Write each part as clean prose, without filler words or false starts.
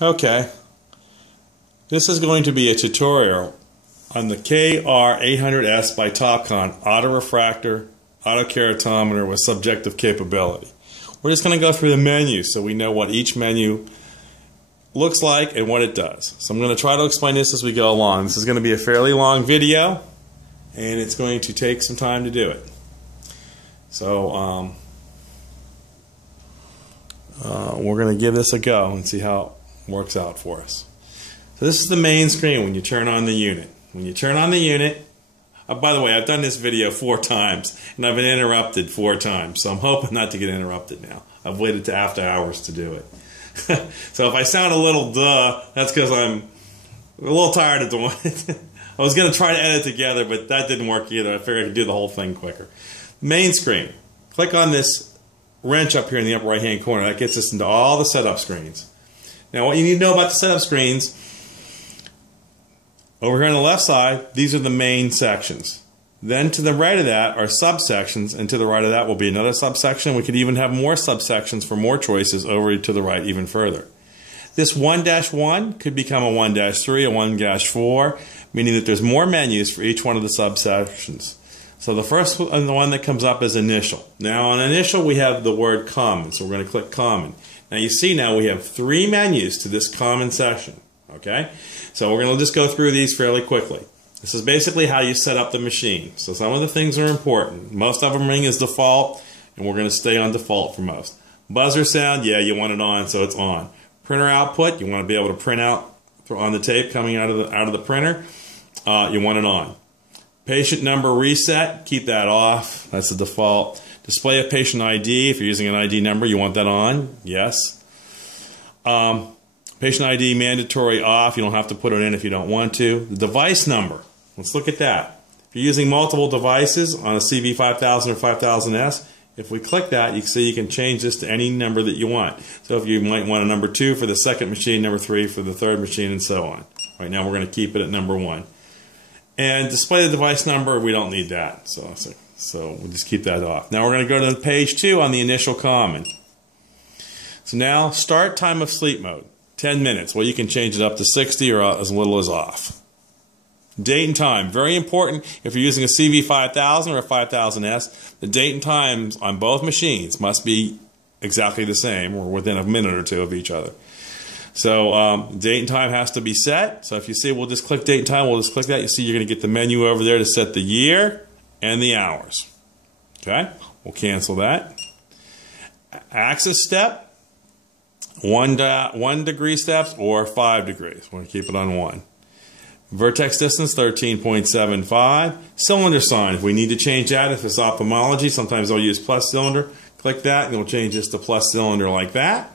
Okay, this is going to be a tutorial on the KR-800s by Topcon auto-refractor, auto-keratometer with subjective capability. We're just going to go through the menu so we know what each menu looks like and what it does. So I'm going to try to explain this as we go along. This is going to be a fairly long video and it's going to take some time to do it. So we're going to give this a go and see how it works out for us. So this is the main screen when you turn on the unit. When you turn on the unit, by the way, I've done this video 4 times and I've been interrupted 4 times, so I'm hoping not to get interrupted now. I've waited to after hours to do it. So if I sound a little duh, that's because I'm a little tired of doing it. I was going to try to edit together, but that didn't work either. I figured I could do the whole thing quicker. Main screen. Click on this wrench up here in the upper right hand corner. That gets us into all the setup screens. Now what you need to know about the setup screens, over here on the left side, these are the main sections. Then to the right of that are subsections, and to the right of that will be another subsection. We could even have more subsections for more choices over to the right even further. This 1-1 could become a 1-3, a 1-4, meaning that there's more menus for each one of the subsections. So the first one, the one that comes up is initial. Now on initial we have the word common, so we're going to click common. Now you see now we have 3 menus to this common section. Okay, so we're going to just go through these fairly quickly. This is basically how you set up the machine. So some of the things are important. Most of them ring as default, and we're going to stay on default for most. Buzzer sound, yeah, you want it on, so it's on. Printer output, you want to be able to print out on the tape coming out of the printer. You want it on. Patient number reset, keep that off. That's the default. Display of patient ID, if you're using an ID number, you want that on. Yes. Patient ID mandatory off. You don't have to put it in if you don't want to. The device number. Let's look at that. If you're using multiple devices on a CV5000 or 5000S, if we click that, you can see you can change this to any number that you want. So if you might want a number 2 for the second machine, number 3 for the third machine, and so on. Right now we're going to keep it at number 1. And display the device number, we don't need that. So we'll just keep that off. Now we're going to go to page 2 on the initial common. So now start time of sleep mode. 10 minutes. Well, you can change it up to 60 or as little as off. Date and time. Very important if you're using a CV5000 or a 5000S. The date and times on both machines must be exactly the same or within a minute or 2 of each other. So date and time has to be set. So if you see, we'll just click date and time. We'll just click that. You see you're going to get the menu over there to set the year and the hours. Okay? We'll cancel that. Axis step. 1 degree steps or 5 degrees. We're going to keep it on 1. Vertex distance 13.75. Cylinder sign. If we need to change that, if it's ophthalmology, sometimes I'll use plus cylinder. Click that and we'll change this to plus cylinder like that.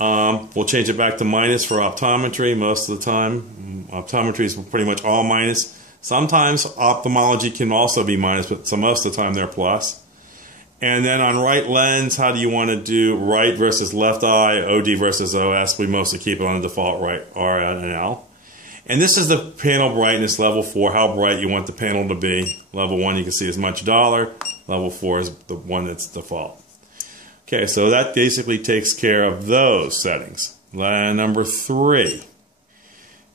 We'll change it back to minus for optometry most of the time. Optometry is pretty much all minus. Sometimes ophthalmology can also be minus, but so most of the time they're plus. And then on right lens, how do you want to do right versus left eye, OD versus OS? We mostly keep it on the default right R and L. And this is the panel brightness, level 4, how bright you want the panel to be. Level 1 you can see as much dollar. Level 4 is the one that's default. Okay, so that basically takes care of those settings. Number 3,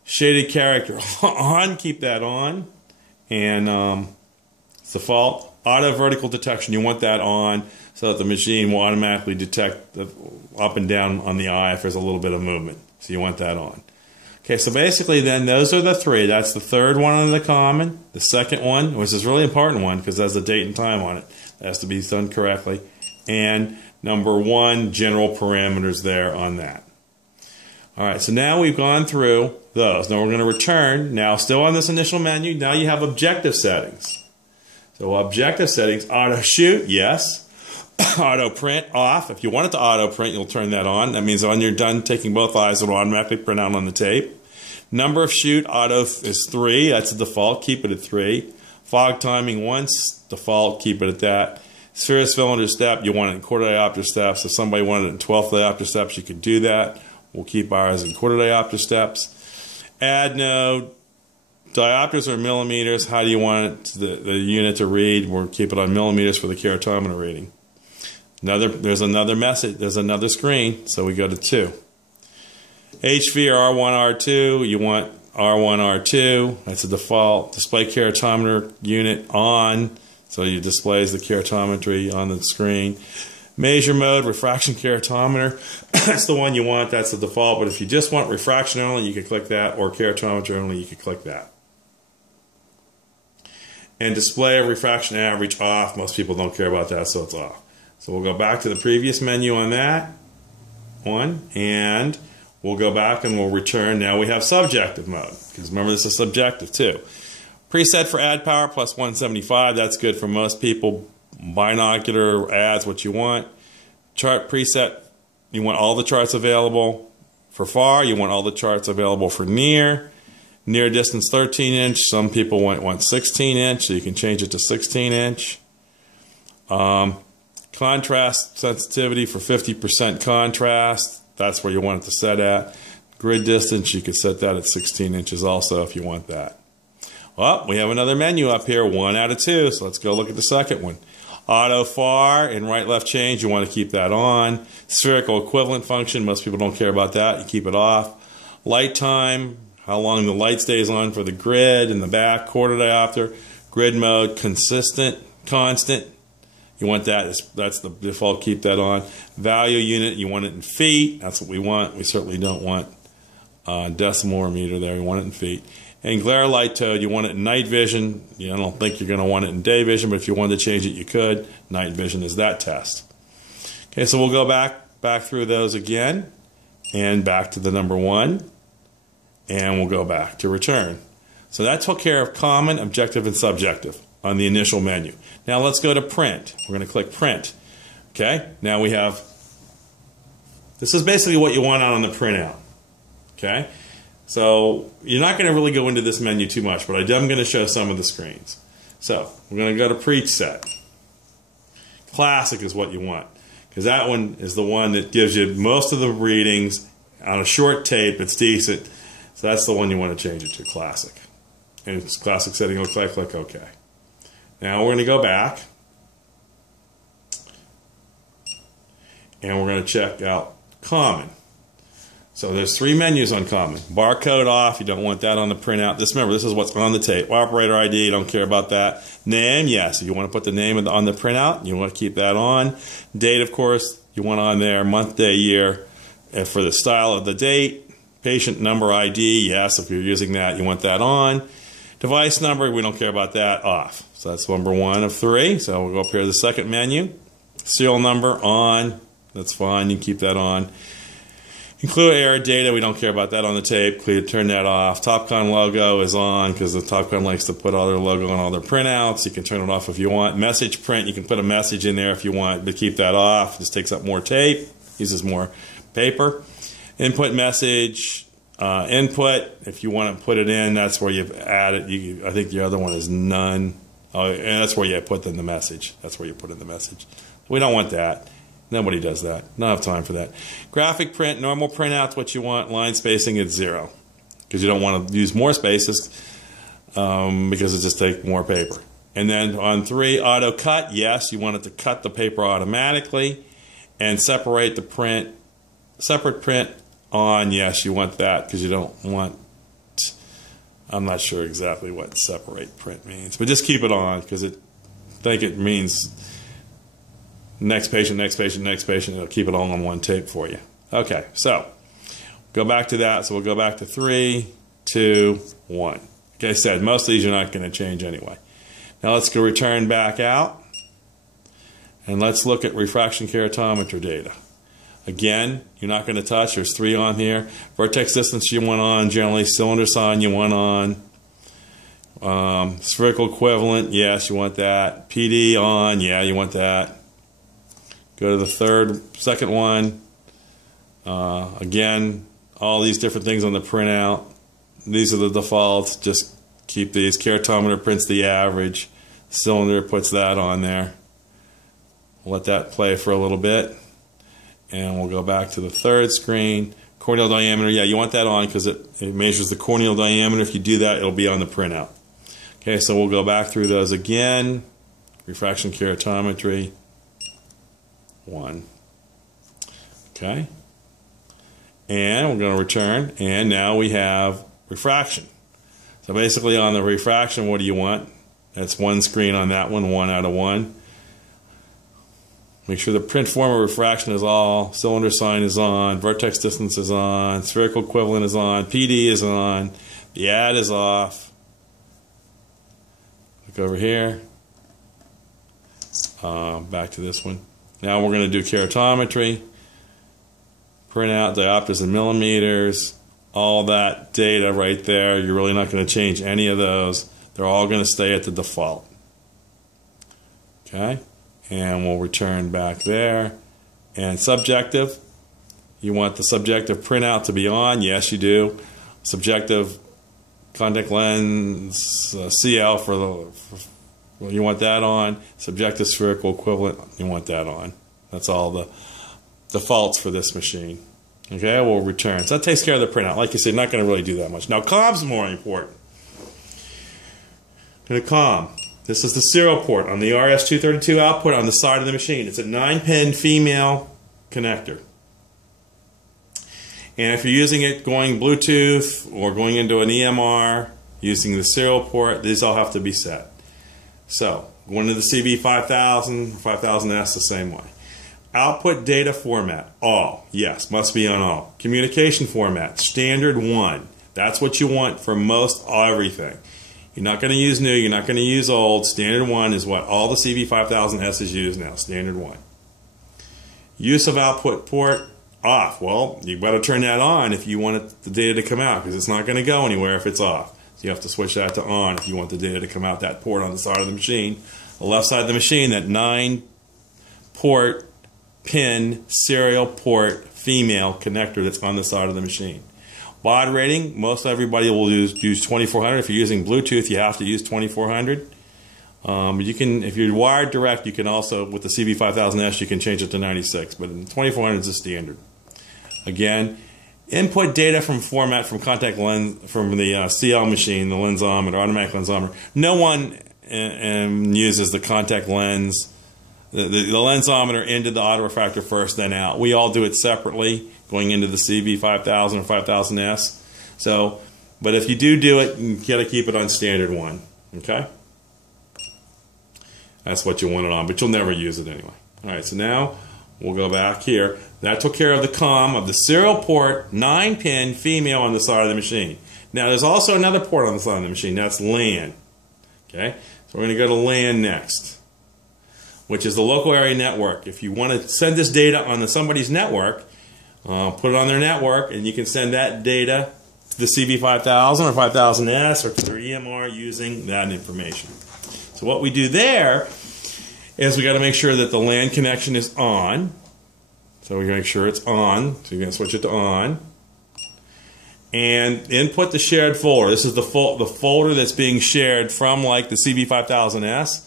shaded character on, keep that on. And it's default. Auto vertical detection, you want that on so that the machine will automatically detect the up and down on the eye if there's a little bit of movement. So you want that on. Okay, so basically then those are the 3. That's the third one on the common. The second one, which is a really important one because there's a date and time on it. That has to be done correctly. And number 1, general parameters there on that. Alright, so now we've gone through those. Now we're going to return. Now still on this initial menu, now you have objective settings. So objective settings, auto shoot, yes. Auto print, off. If you want it to auto print, you'll turn that on. That means when you're done taking both eyes, it will automatically print out on the tape. Number of shoot, auto is 3. That's the default. Keep it at 3. Fog timing once, default. Keep it at that. Sphere cylinder step, you want it in quarter diopter steps. If somebody wanted it in 12th diopter steps, you could do that. We'll keep ours in quarter diopter steps. Add node. Diopters or millimeters, how do you want it the unit to read? We'll keep it on millimeters for the keratometer reading. There's another message, there's another screen, so we go to 2. HV or R1, R2, you want R1, R2. That's the default. Display keratometer unit on, so it displays the keratometry on the screen. Measure mode, refraction keratometer. That's the one you want. That's the default. But if you just want refraction only, you can click that, or keratometry only, you can click that. And display of refraction average off. Most people don't care about that, so it's off. So we'll go back to the previous menu on that one, and we'll go back and we'll return. Now we have subjective mode, because remember this is subjective too. Preset for add power plus 175. That's good for most people. Binocular adds what you want. Chart preset, you want all the charts available. For far, you want all the charts available for near. Near distance 13 inch. Some people want 16 inch, so you can change it to 16 inch. Contrast sensitivity for 50% contrast. That's where you want it to set at. Grid distance, you could set that at 16 inches also if you want that. Well, we have another menu up here, 1 out of 2. So let's go look at the second one. Auto far and right left change, you want to keep that on. Spherical equivalent function, most people don't care about that. You keep it off. Light time, how long the light stays on for the grid in the back, quarter diopter. Grid mode, constant. You want that, that's the default, keep that on. Value unit, you want it in feet. That's what we want. We certainly don't want decimal or meter there. We want it in feet. And glare light mode, you want it in night vision. I don't think you're going to want it in day vision, but if you wanted to change it, you could. Night vision is that test. Okay, so we'll go back through those again, and back to the number 1, and we'll go back to return. So that took care of common, objective, and subjective on the initial menu. Now let's go to print. We're going to click print. Okay, now we have, this is basically what you want out on the printout. Okay, so you're not going to really go into this menu too much, but I am going to show some of the screens. So we're going to go to preset. Classic is what you want, because that one is the one that gives you most of the readings on a short tape. It's decent, so that's the one you want to change it to, classic. And it's classic setting, looks like, click OK. Now we're going to go back, and we're going to check out common. So there's 3 menus on common. Barcode off, you don't want that on the printout. Remember, this is what's on the tape. Operator ID, you don't care about that. Name, yes, if you want to put the name on the printout, you want to keep that on. Date, of course, you want on there, month, day, year. And for the style of the date, patient number ID, yes, if you're using that, you want that on. Device number, we don't care about that, off. So that's number 1 of 3. So we'll go up here to the second menu. Serial number, on. That's fine, you can keep that on. Include error data, we don't care about that on the tape. Turn that off. Topcon logo is on, because the Topcon likes to put all their logo on all their printouts. You can turn it off if you want. Message print, you can put a message in there if you want, but keep that off. This takes up more tape, uses more paper. Input message, input, if you want to put it in, that's where you add it. I think the other one is none. Oh, and that's where you put in the message. That's where you put in the message. We don't want that. Nobody does that. Don't have time for that. Graphic print, normal printout's what you want. Line spacing is 0, because you don't want to use more spaces, because it just takes more paper. And then on 3, auto cut, yes, you want it to cut the paper automatically. And separate the print, separate print on, yes, you want that, because you don't want, I'm not sure exactly what separate print means, but just keep it on, because I think it means next patient, next patient, next patient. It'll keep it all on one tape for you. Okay, so go back to that. So we'll go back to 3, 2, 1. Like I said, most of these you're not going to change anyway. Now let's go return back out, and let's look at refraction keratometer data. Again, you're not going to touch. There's 3 on here. Vertex distance you want on. Generally, cylinder sign you want on. Spherical equivalent, yes, you want that. PD on, yeah, you want that. Go to the second one. Again, all these different things on the printout. These are the defaults. Just keep these. Keratometer prints the average. Cylinder puts that on there. We'll let that play for a little bit. And we'll go back to the third screen. Corneal diameter, yeah, you want that on, because it measures the corneal diameter. If you do that, it'll be on the printout. Okay, so we'll go back through those again. Refraction keratometry. 1. Okay. And we're going to return, and now we have refraction. So basically on the refraction, what do you want? That's one screen on that one, 1 out of 1. Make sure the print form of refraction is all, cylinder sign is on, vertex distance is on, spherical equivalent is on, PD is on, the add is off. Look over here. Back to this one. Now we're going to do keratometry. Print out diopters and millimeters. All that data right there. You're really not going to change any of those. They're all going to stay at the default. Okay? And we'll return back there. And subjective. You want the subjective printout to be on? Yes, you do. Subjective contact lens CL you want that on. Subjective spherical equivalent, you want that on. That's all the defaults for this machine. Okay, we'll return. So that takes care of the printout. Like you said, not going to really do that much. Now, COM's more important. The COM. This is the serial port on the RS-232 output on the side of the machine. It's a 9-pin female connector. And if you're using it going Bluetooth or going into an EMR using the serial port, these all have to be set. So, going to the CB5000, 5000S the same way. Output data format, all. Yes, must be on all. Communication format, standard 1. That's what you want for most everything. You're not going to use new, you're not going to use old. Standard 1 is what all the CB5000S's use now, standard 1. Use of output port, off. Well, you better turn that on if you want the data to come out, because it's not going to go anywhere if it's off. So you have to switch that to on if you want the data to come out that port on the side of the machine. The left side of the machine, that 9-port pin serial port female connector that's on the side of the machine. Baud rating, most everybody will use 2400. If you're using Bluetooth, you have to use 2400. You can, if you're wired direct, you can also, with the CB5000S, you can change it to 96, but 2400 is the standard. Again, input data from format from contact lens from the CL machine, the lensometer, automatic lensometer. No one uses the contact lens, the lensometer into the autorefractor first, then out. We all do it separately, going into the CB5000 or 5000S. So, but if you do it, you got to keep it on standard 1. Okay. That's what you want it on, but you'll never use it anyway. All right, so now we'll go back here. That took care of the COM of the serial port, 9-pin female on the side of the machine. Now, there's also another port on the side of the machine. That's LAN. Okay, so we're going to go to LAN next, which is the local area network. If you want to send this data on somebody's network, put it on their network, and you can send that data to the CB5000 or 5000S or to their EMR using that information. So what we do there is we got to make sure that the LAN connection is on. So we're going to make sure it's on. So you're going to switch it to on. And input the shared folder. This is the folder that's being shared from like the CB5000S.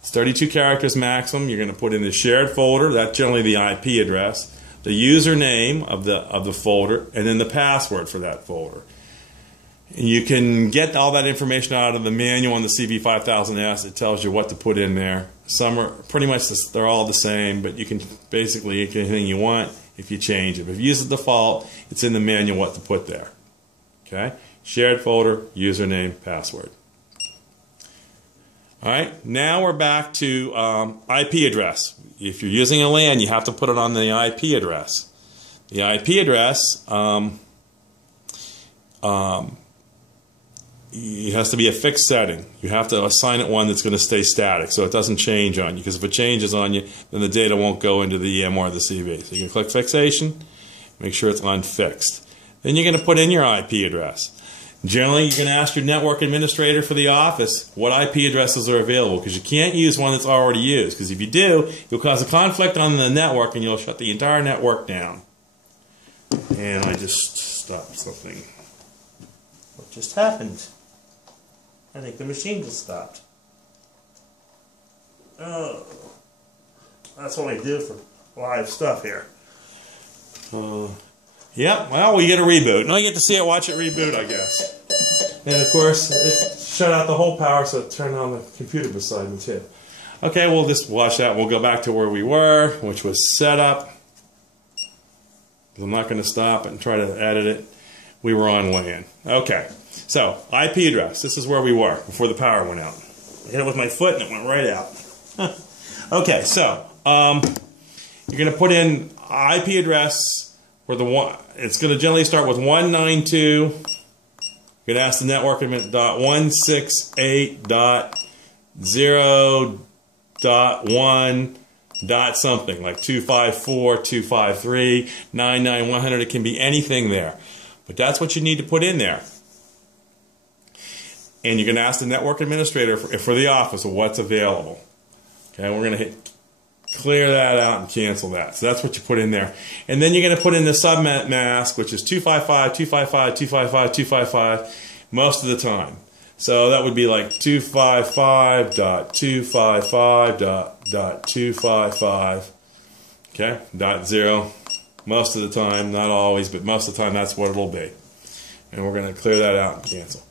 It's 32 characters maximum. You're going to put in the shared folder. That's generally the IP address, the username of the folder, and then the password for that folder. And you can get all that information out of the manual on the CB5000S. It tells you what to put in there. Some are pretty much, they're all the same, but you can basically get anything you want if you change it. If you use the default, it's in the manual what to put there. Okay? Shared folder, username, password. All right, now we're back to IP address. If you're using a LAN, you have to put it on the IP address. The IP address, it has to be a fixed setting. You have to assign it one that's going to stay static so it doesn't change on you, because if it changes on you, then the data won't go into the EMR or the CV. So you can click fixation, make sure it's on fixed. Then you're going to put in your IP address. Generally, you can ask your network administrator for the office what IP addresses are available, because you can't use one that's already used, because if you do, you'll cause a conflict on the network and you'll shut the entire network down. And I just stopped something. What just happened? I think the machine just stopped. Oh, that's what I do for live stuff here. Yep, well, we get a reboot. And I get to see it, watch it reboot, I guess. And of course, it shut out the whole power, so it turned on the computer beside me too. Okay, we'll just watch that. We'll go back to where we were, which was setup. because I'm not going to stop and try to edit it. We were on LAN. Okay, so IP address. This is where we were before the power went out. I hit it with my foot and it went right out. Okay, so you're going to put in IP address for the one. It's going to generally start with 192. You're going to ask the network admin .168.0.1 dot something like 254, 253, 99, 100. It can be anything there, but that's what you need to put in there. And you're going to ask the network administrator for the office of what's available. Okay, we're going to hit clear that out and cancel that. So that's what you put in there. And then you're going to put in the subnet mask, which is 255, 255, 255, 255 most of the time. So that would be like 255.255.255. Okay, .0 most of the time, not always, but most of the time that's what it'll be. And we're going to clear that out and cancel.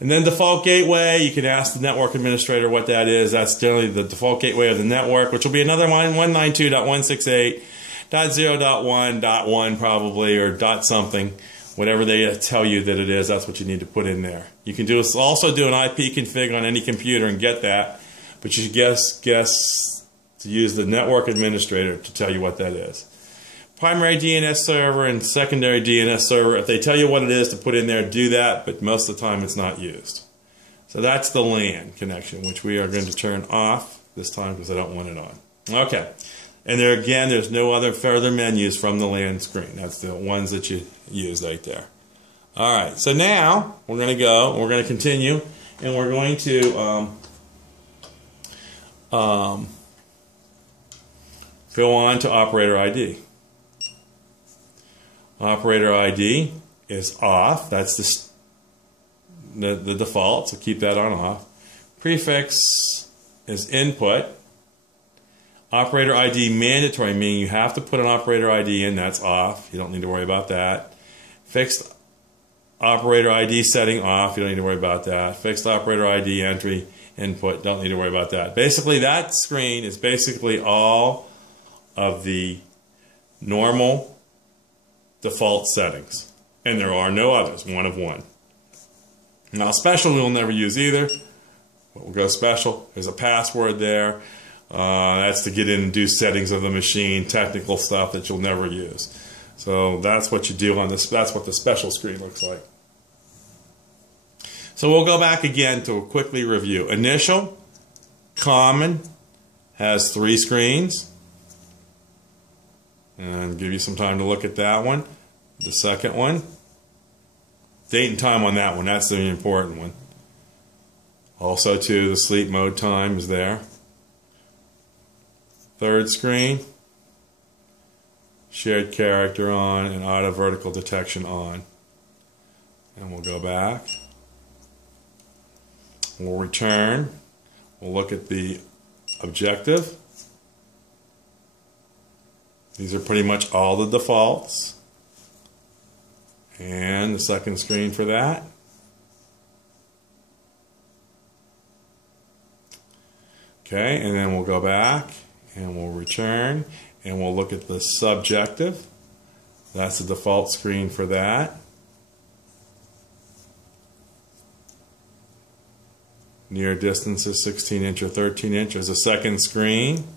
And then default gateway, you can ask the network administrator what that is. That's generally the default gateway of the network, which will be another one, 192.168.0.1.1 probably, or dot something. Whatever they tell you that it is, that's what you need to put in there. You can also do an IP config on any computer and get that, but you should guess to use the network administrator to tell you what that is. Primary DNS server and secondary DNS server, if they tell you what it is to put in there, do that, but most of the time it's not used. So that's the LAN connection, which we are going to turn off this time because I don't want it on. Okay. And there again, there's no other further menus from the LAN screen. That's the ones that you use right there. All right, so now we're going to go, and we're going to continue, and we're going to go on to operator ID. Operator ID is off. That's the default, so keep that on off. Prefix is input. Operator ID mandatory, meaning you have to put an operator ID in. That's off. You don't need to worry about that. Fixed operator ID setting off. You don't need to worry about that. Fixed operator ID entry input. Don't need to worry about that. Basically, that screen is basically all of the normal default settings. And there are no others. One of one. Now, special we'll never use either. We'll go special. There's a password there. That's to get in and do settings of the machine, technical stuff that you'll never use. So that's what you do on this. That's what the special screen looks like. So we'll go back again to quickly review. Initial, common, has 3 screens. And give you some time to look at that one. The second one, date and time on that one. That's the important one. Also, too, the sleep mode time is there. Third screen, shared character on and auto vertical detection on. And we'll go back. We'll return. We'll look at the objective. These are pretty much all the defaults. And the second screen for that. Okay, and then we'll go back. And we'll return, and we'll look at the subjective. That's the default screen for that. Near distance is 16-inch or 13-inch. There's a second screen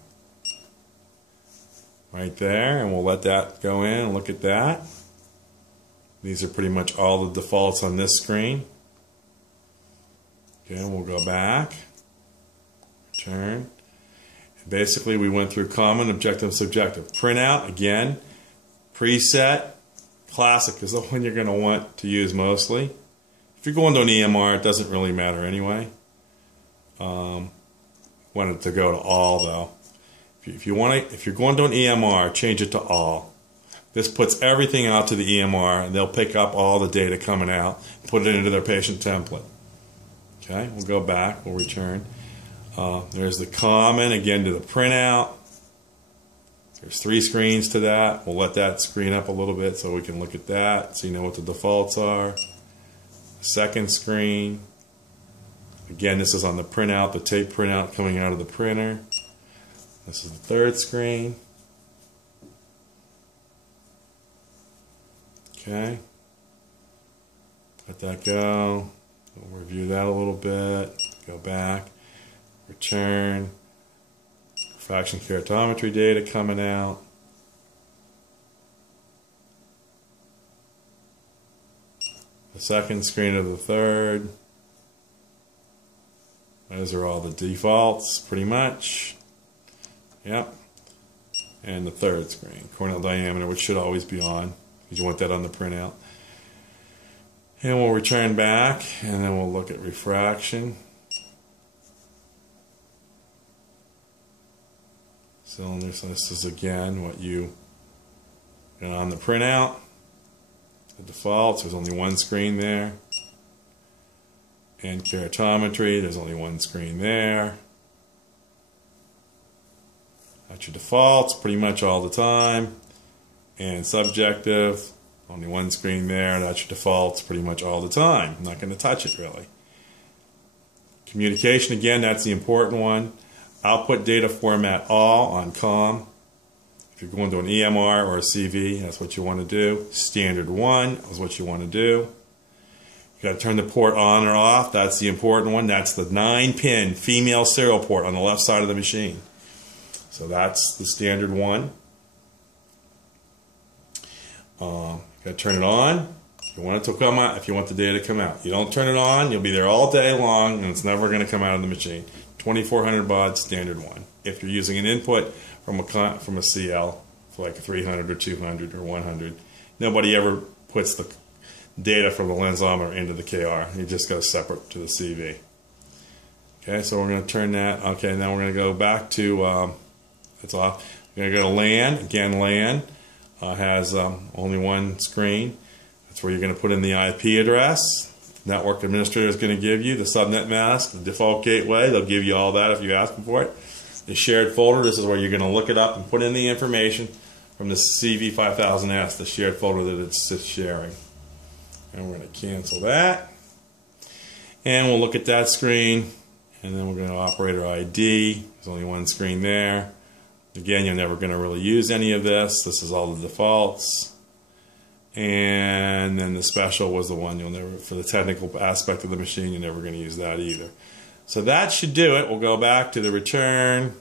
right there, and we'll let that go in and look at that. These are pretty much all the defaults on this screen. Okay, we'll go back, return. Basically, we went through common, objective, subjective. Printout, again, preset, classic is the one you're going to want to use mostly. If you're going to an EMR, it doesn't really matter anyway. Want it to go to all, though. If you're going to an EMR, change it to all. This puts everything out to the EMR, and they'll pick up all the data coming out, put it into their patient template. Okay, we'll go back, we'll return. There's the common, again, to the printout. There's 3 screens to that. We'll let that screen up a little bit so we can look at that, so you know what the defaults are. Second screen. Again, this is on the printout, the tape printout coming out of the printer. This is the third screen. Okay. Let that go. We'll review that a little bit. Go back. Return. Refraction keratometry data coming out. The second screen of the third. Those are all the defaults, pretty much. Yep. And the third screen, corneal diameter, which should always be on, because you want that on the printout. And we'll return back, and then we'll look at refraction. Cylinder, so this is again what you got on the printout. The defaults, there's only one screen there. And keratometry, there's only one screen there. That's your defaults pretty much all the time. And subjective, only one screen there. That's your defaults pretty much all the time. I'm not going to touch it really. Communication, again, that's the important one. Output data format all on COM. If you're going to an EMR or a CV, that's what you want to do. Standard 1 is what you want to do. You got to turn the port on or off. That's the important one. That's the 9-pin female serial port on the left side of the machine. So that's the standard one. You got to turn it on. You want it to come out if you want the data to come out. You don't turn it on, you'll be there all day long, and it's never going to come out of the machine. 2400 baud standard one. If you're using an input from a CL for like a 300 or 200 or 100, nobody ever puts the data from the lensometer into the KR. It just goes separate to the CV. Okay, so we're going to turn that. Okay, now we're going to go back to it's off. We're going to go to LAN. Again, LAN has only one screen. That's where you're going to put in the IP address. Network administrator is going to give you the subnet mask, the default gateway. They'll give you all that if you ask them for it. The shared folder, this is where you're going to look it up and put in the information from the CV5000S, the shared folder that it's sharing. And we're going to cancel that. And we'll look at that screen. And then we're going to operator ID. There's only one screen there. Again, you're never going to really use any of this. This is all the defaults. And then the special was the one you'll never, for the technical aspect of the machine, you're never going to use that either. So that should do it. We'll go back to the return,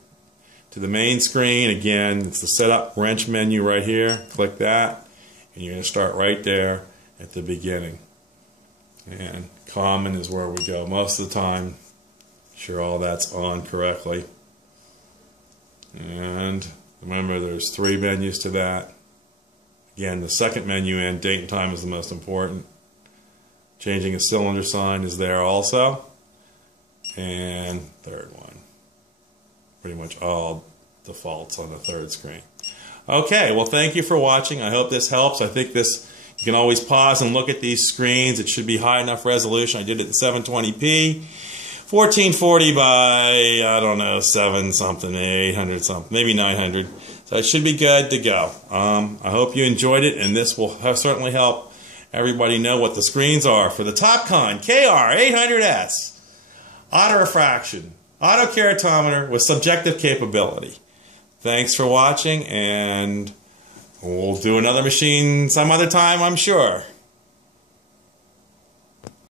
to the main screen. Again, it's the setup wrench menu right here. Click that, and you're going to start right there at the beginning. And common is where we go most of the time. Sure all that's on correctly. And remember, there's 3 menus to that. Again, the second menu in, date and time, is the most important. Changing a cylinder sign is there also. And third one. Pretty much all defaults on the third screen. Okay, well, thank you for watching. I hope this helps. I think this, you can always pause and look at these screens. It should be high enough resolution. I did it in 720p. 1440 by, I don't know, 7 something, 800 something, maybe 900. So it should be good to go. I hope you enjoyed it, and this will certainly help everybody know what the screens are for the Topcon KR-800s. Auto refraction, auto keratometer with subjective capability. Thanks for watching, and we'll do another machine some other time, I'm sure.